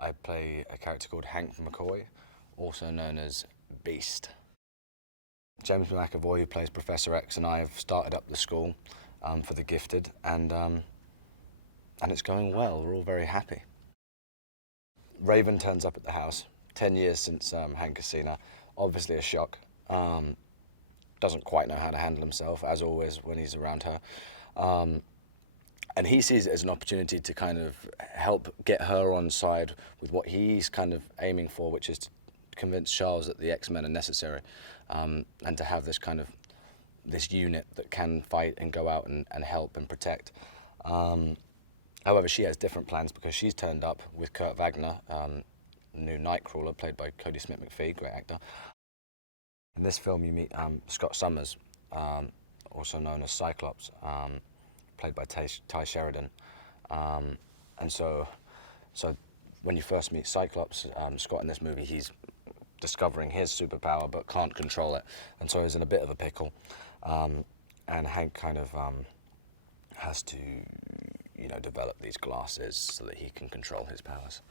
I play a character called Hank McCoy, also known as Beast. James McAvoy, who plays Professor X, and I have started up the school for the gifted, and it's going well. We're all very happy. Raven turns up at the house, 10 years since Hank has seen her. Obviously a shock. Doesn't quite know how to handle himself, as always, when he's around her. And he sees it as an opportunity to kind of help get her on side with what he's kind of aiming for, which is to convince Charles that the X-Men are necessary, and to have this kind of this unit that can fight and go out and help and protect. However, she has different plans because she's turned up with Kurt Wagner, new Nightcrawler, played by Cody Smit-mcphee, great actor. In this film, you meet Scott Summers, also known as Cyclops, played by Ty Sheridan. And so when you first meet Cyclops, Scott in this movie, he's discovering his superpower but can't control it, and so he's in a bit of a pickle. And Hank kind of has to, develop these glasses so that he can control his powers.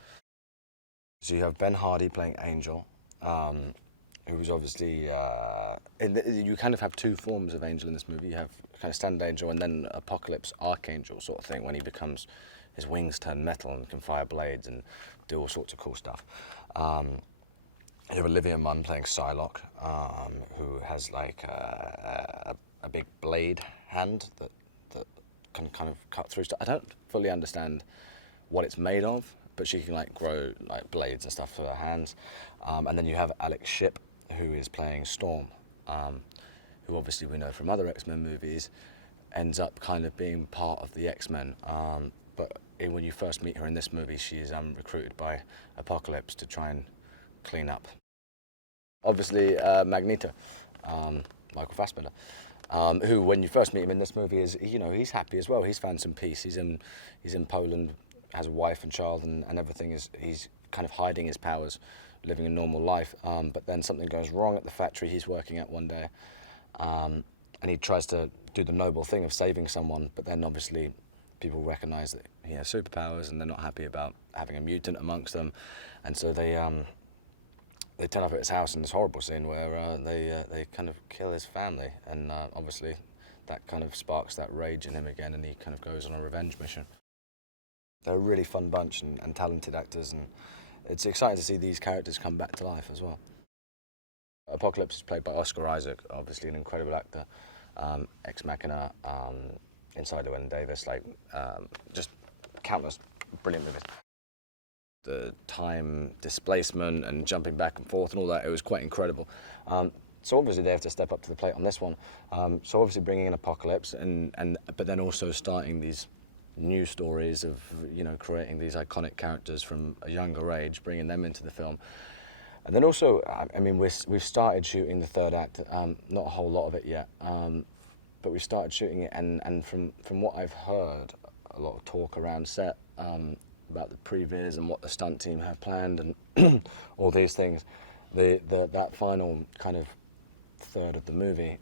So you have Ben Hardy playing Angel, who's obviously, you kind of have two forms of Angel in this movie. You have kind of standard Angel and then Apocalypse Archangel sort of thing, when he becomes, his wings turn metal and can fire blades and do all sorts of cool stuff. You have Olivia Munn playing Psylocke, who has like a big blade hand that can kind of cut through stuff. I don't fully understand what it's made of, but she can like grow like blades and stuff for her hands. And then you have Alex Shipp, who is playing Storm, who obviously we know from other X-Men movies, ends up kind of being part of the X-Men. But when you first meet her in this movie, she is recruited by Apocalypse to try and clean up. Obviously, Magneto, Michael Fassbender, who, when you first meet him in this movie, is he's happy as well. He's found some peace. He's in Poland, has a wife and child, and everything is. He's kind of hiding his powers, living a normal life. But then something goes wrong at the factory he's working at one day, and he tries to do the noble thing of saving someone. But then obviously, people recognise that he has superpowers, and they're not happy about having a mutant amongst them, and so they turn up at his house in this horrible scene where they kind of kill his family, and obviously that kind of sparks that rage in him again, and he kind of goes on a revenge mission. They're a really fun bunch and talented actors, and it's exciting to see these characters come back to life as well. Apocalypse is played by Oscar Isaac, obviously an incredible actor. Ex Machina, Inside Llewyn Davis, just countless brilliant movies. The time displacement and jumping back and forth and all that, it was quite incredible. So obviously they have to step up to the plate on this one. So obviously bringing in Apocalypse, but then also starting these new stories of creating these iconic characters from a younger age, bringing them into the film. And then also, I mean, we've started shooting the third act, not a whole lot of it yet, but we started shooting it, and from what I've heard, a lot of talk around set about the previs and what the stunt team have planned and all these things. That final kind of third of the movie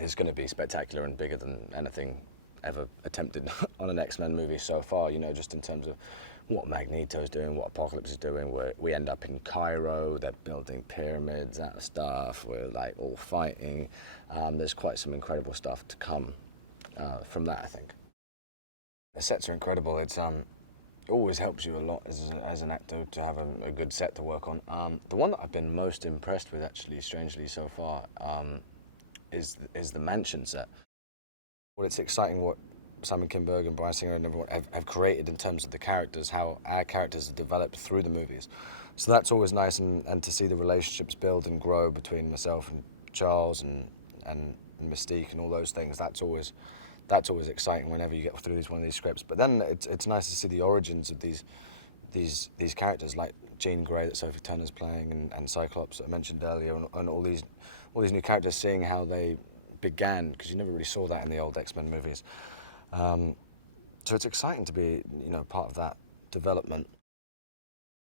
is going to be spectacular and bigger than anything ever attempted on an X-Men movie so far, just in terms of what Magneto's doing, what Apocalypse is doing. We end up in Cairo, they're building pyramids out of stuff, we're like all fighting. There's quite some incredible stuff to come from that, I think. The sets are incredible. It always helps you a lot as an actor to have a good set to work on. The one that I've been most impressed with, actually, strangely so far, is the mansion set. Well, it's exciting what Simon Kinberg and Bryan Singer and everyone have created in terms of the characters, how our characters are developed through the movies. So that's always nice, and to see the relationships build and grow between myself and Charles and Mystique and all those things. That's always exciting whenever you get through one of these scripts. But then it's nice to see the origins of these characters, like Jean Grey that Sophie Turner's playing, and Cyclops that I mentioned earlier, and all these new characters, seeing how they began, because you never really saw that in the old X-Men movies. So it's exciting to be part of that development.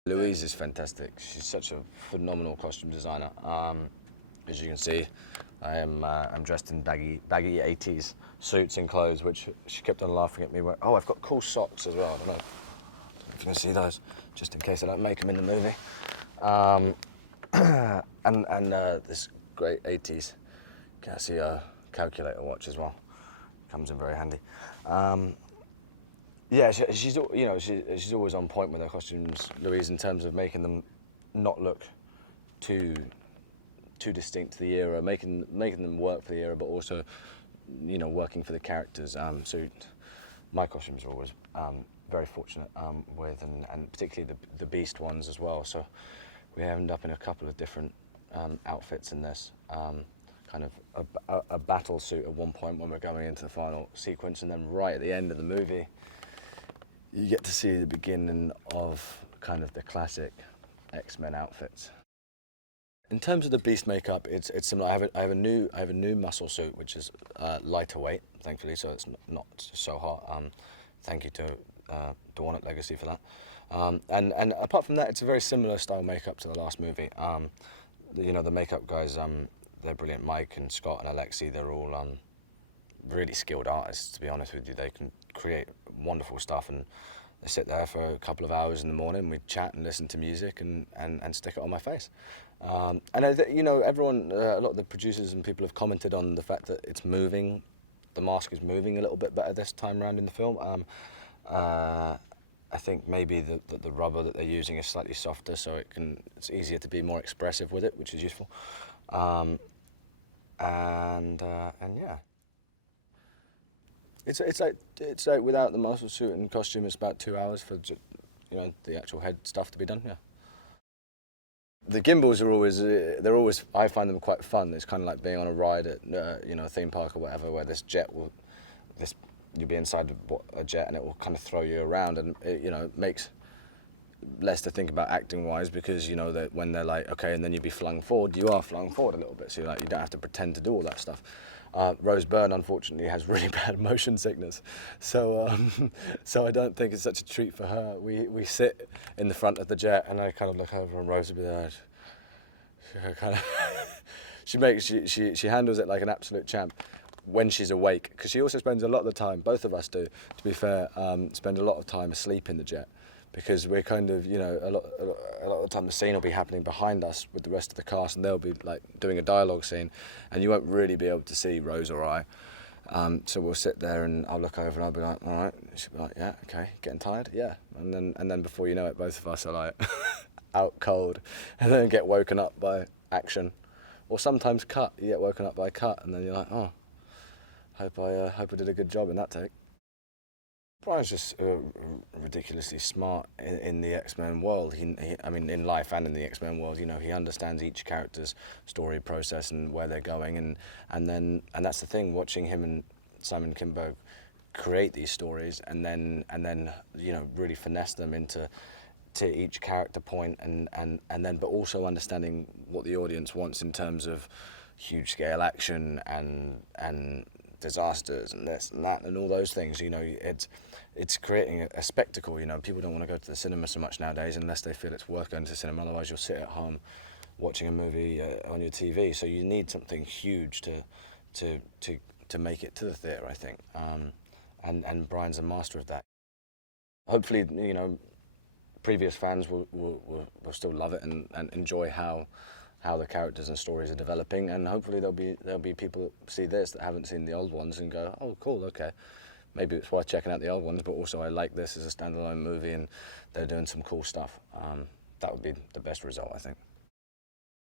Louise is fantastic. She's such a phenomenal costume designer. As you can see, I'm dressed in baggy 80s suits and clothes, which she kept on laughing at me. Oh, I've got cool socks as well. I don't know. if you can see those, just in case I don't make them in the movie. And this great 80s, can I see a calculator watch as well? Comes in very handy. Yeah, she's always on point with her costumes, Louise, in terms of making them not look too distinct to the era, making them work for the era, but also, you know, working for the characters. So my costumes are always very fortunate with, and particularly the Beast ones as well. So we end up in a couple of different outfits in this. Kind of a battle suit at one point when we're going into the final sequence, and then right at the end of the movie, you get to see the beginning of kind of the classic X-Men outfits. In terms of the Beast makeup, it's similar. I have a new muscle suit which is lighter weight, thankfully, so it's not so hot. Thank you to Dawn at Legacy for that. And apart from that, it's a very similar style makeup to the last movie. You know, the makeup guys, they're brilliant. Mike and Scott and Alexi, they're all really skilled artists, to be honest with you. They can create wonderful stuff, and they sit there for a couple of hours in the morning, we chat and listen to music and stick it on my face. And you know, everyone, a lot of the producers and people have commented on the fact that it's moving, the mask is moving a little bit better this time around in the film. I think maybe the rubber that they're using is slightly softer, so it's easier to be more expressive with it, which is useful. And yeah, it's like without the muscle suit and costume, it's about 2 hours for the actual head stuff to be done. Yeah. The gimbals are always I find them quite fun. It's kind of like being on a ride at a theme park or whatever, where you'll be inside a jet and it will kind of throw you around, and it makes less to think about acting wise, because you know that when they're like, okay, and then you'll be flung forward, you are flung forward a little bit, so you don't have to pretend to do all that stuff. Rose Byrne unfortunately has really bad motion sickness, so I don't think it's such a treat for her. We sit in the front of the jet and I kind of look over and Rose will be there. She handles it like an absolute champ when she's awake, because she also spends a lot of the time, both of us do, to be fair, spend a lot of time asleep in the jet, because we're kind of, a lot of the time the scene will be happening behind us with the rest of the cast, and they'll be like doing a dialogue scene, and you won't really be able to see Rose or I. So we'll sit there and I'll look over and I'll be like, all right. She'll be like, yeah, okay, getting tired? Yeah. And then before you know it, both of us are like out cold, and then get woken up by action. Or sometimes cut. You get woken up by a cut, and then you're like, oh, hope I did a good job in that take. Brian's just ridiculously smart in the X-Men world. I mean, in life and in the X-Men world, he understands each character's story process and where they're going, and that's the thing. Watching him and Simon Kinberg create these stories, and then really finesse them to each character point, and then but also understanding what the audience wants in terms of huge scale action and disasters and this and that and all those things. It's creating a spectacle. People don't want to go to the cinema so much nowadays unless they feel it's worth going to the cinema. Otherwise, you'll sit at home watching a movie on your TV. So you need something huge to make it to the theatre, I think. And Brian's a master of that. Hopefully, previous fans will still love it and enjoy how the characters and stories are developing, and hopefully there'll be people that see this that haven't seen the old ones and go, oh cool, okay, maybe it's worth checking out the old ones, but also I like this as a standalone movie and they're doing some cool stuff. That would be the best result, I think.